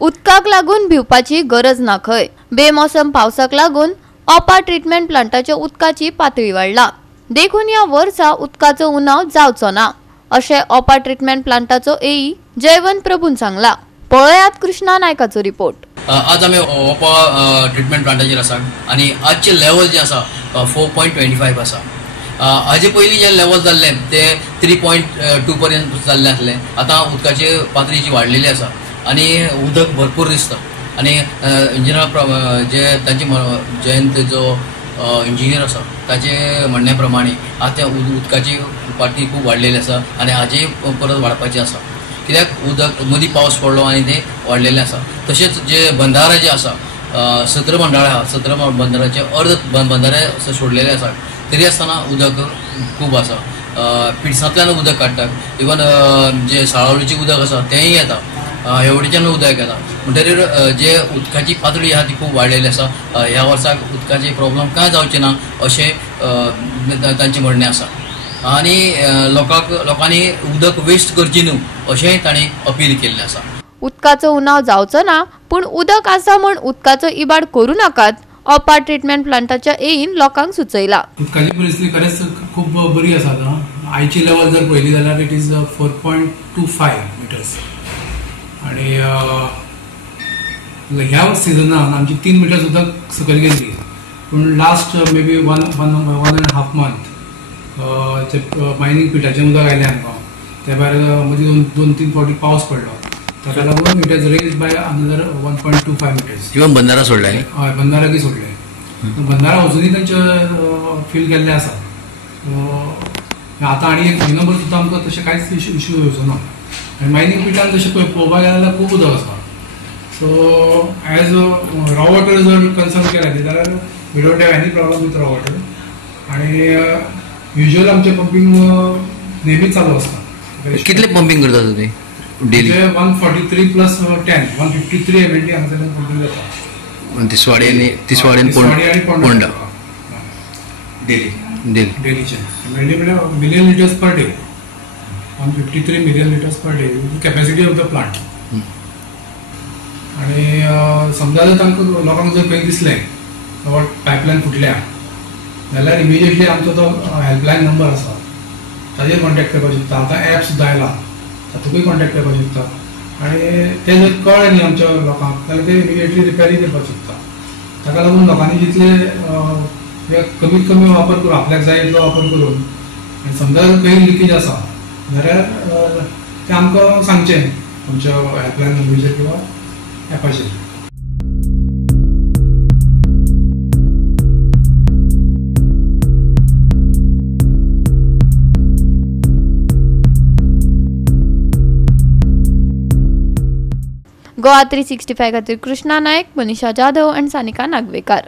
उदकाक लागून भिवपाची गरज ना खंय। बेमोसम पावसाक लागून ओपा ट्रीटमेंट प्लांटाच्या उदकाची पातळी वाढला। देखून या वर्सा उदकाचो उणाव जावचो ना अशें ओपा ट्रीटमेंट प्लांटाचो एई जयवंत प्रभून सांगला। पळयात कृष्णा नायकाचो रिपोर्ट। आज आम्ही ओपा ट्रीटमेंट प्लांटाचेर आसा आणि आजचे लेवल जे आसा 4.25 आसा। हाजे पयलीं जे लेवल जाल्ले ते 3.2 पर्यंत जाल्ले आसले। आता उदकाची पातळी जी वाडलेली आसा आणि उदक भरपूर दिसता आणि इंजिनियर जे तांचे जयंत जो इंजिनियर आसा ताचे म्हणणे प्रमाणे आता उदकाची पातळी खूब वाडलेली आसा आणि हाजे परत वाडपाची आसा। कित्याक उदक मदीं पावस पडलो आणि ते वाडलेले आसा। तशेंच जे बंधारे जे आसा 17 बंधारे आहा, 17 बंधाराचे अर्ध बंधारे सोडलेले आसा तरी आसतना उदक खूब आसा। पिड्सांतल्यान उदक काडटात, इवन जे साळावलीचे उदक आसा तेंय येता, हेवडेच्यान उदक येता। म्हणटकीर जे उदकाची पातळी आहा ती खूब वाडलेली आसा। ह्या वर्साक उदकाचे प्रॉब्लेम कांय जावचे ना अशें तांचें म्हणणें आसा आणि लोकांनी उदक वेस्ट करची न्हू अशेंय तांणी अपील केल्लें आसा। उदकाचो उणाव जावचो ना, पूण उदक आसा म्हूण उदकाचो इबाड करूं नाकात ओपा ट्रीटमेंट प्लांटाच्या एईन लोकांक सुचयला। उदकाची परिस्थिती खरेंच खूब बरी आसा। आयची लेवल जर पळयली जाल्यार इट इज 4.25 मिटर्स आणि ह्या सिजनान आमची 3 मिटर उदक सकयल गेली, पूण last may be 1.5 month mining पिटाचें उदक आयलें आमकां। त्या भायर मदीं 2-3 फावटी पावस पडलो, ताका लागून it has raised by another 1.25 metres. Even बंधारा सोडले न्ही? हय, बंधाराकी सोडले। बंधारा अजुनूय तांचे फील केल्ले आसा। आतां आनी एक म्हयनोभर सुद्दां आमकां तशें कांयच इश्यू येवचो ना। आनी मायनिंग पिटान तशें पळोवपाक गेल्यार जाल्यार खूब उदक आसा। सो एज रॉ वॉटर जर कन्सर्न केलें जाल्यार we don't have any problem with raw water आणि युजल आमचें पंपींग नेहमीच चालू आसता। कितले पंपींग करता तुमी डेली? 143 प्लस 10 153 MLD हांगासर पंपींग जाता। तिसवाडी आणि पोंडा डेलीचे MLD म्हणजे million litres per day, 153 million litres per day capacity of the plant. आणि समजा जर तांकां लोकांक जर खंय दिसलें पायपलायन फुटल्या जाल्यार इमिजिएटली आमचो तो हेल्पलायन नंबर आसा ताजेर कॉन्टॅक्ट करपाक शकता। आतां ॲप सुद्दां आयला, तातूंतय कॉन्टॅक्ट करपाक शकता आणि ते जर कळ्ळें न्ही आमच्या लोकांक जाल्यार ते इमिजिएटली रिपेरी करपाक शकता। ताका लागून लोकांनी जितले कमीत कमी वापर करून आपल्याक जाय तितलो वापर करून आनी समजा जर खंय लिकेज आसा जाल्यार तें आमकां सांगचें आमच्या हेल्पलायन नंबराचेर किंवा ॲपाचेर। गोवा 365 खातीर कृष्णा नायक, मनीषा जाधव आणि सानिका नागवेकर।